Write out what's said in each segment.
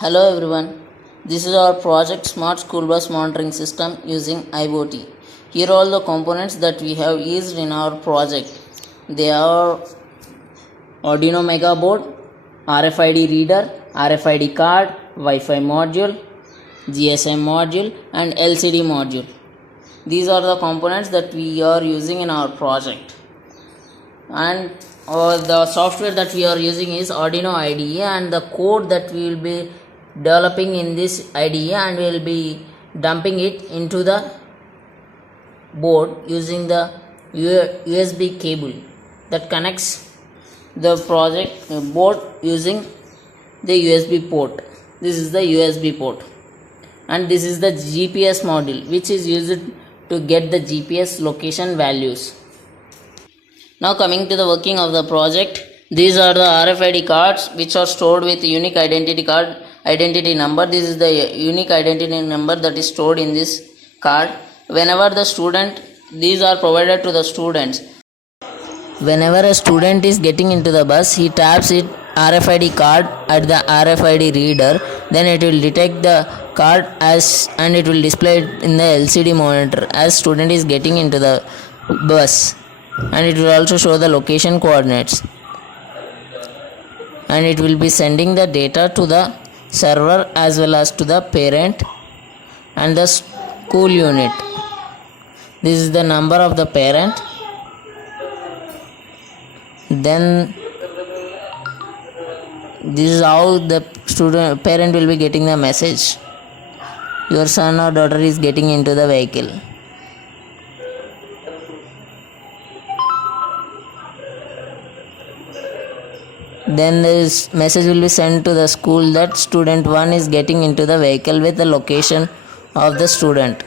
Hello everyone, this is our project Smart School Bus Monitoring System using IoT. Here are all the components that we have used in our project. They are Arduino Mega Board, RFID reader, RFID card, Wi-Fi module, GSM module and LCD module. These are the components that we are using in our project. And the software that we are using is Arduino IDE, and the code that we will be developing in this IDE and we will be dumping it into the board using the USB cable that connects the project board using the USB port. This is the USB port, and this is the GPS module which is used to get the GPS location values. Now coming to the working of the project, these are the RFID cards which are stored with unique identity number. This is the unique identity number that is stored in this card. Whenever these are provided to the students. Whenever a student is getting into the bus, he taps it RFID card at the RFID reader, then it will detect the card and it will display it in the LCD monitor as student is getting into the bus. And it will also show the location coordinates, and it will be sending the data to the server as well as to the parent and the school unit. This is the number of the parent. Then this is how the parent will be getting the message: your son or daughter is getting into the vehicle. Then this message will be sent to the school that student 1 is getting into the vehicle with the location of the student.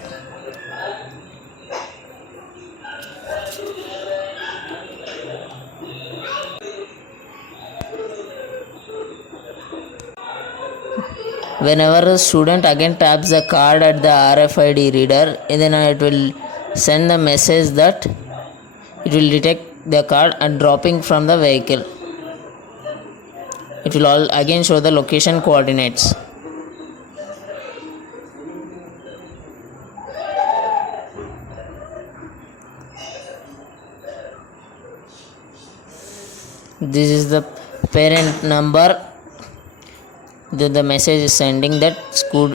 Whenever a student again taps the card at the RFID reader, then it will send the message that it will detect the card and dropping from the vehicle. It will again show the location coordinates. This is the parent number that the message is sending that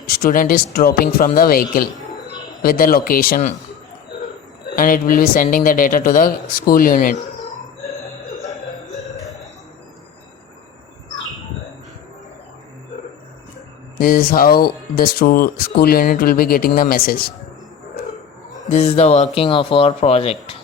student is dropping from the vehicle with the location, and it will be sending the data to the school unit. This is how the school unit will be getting the message. This is the working of our project.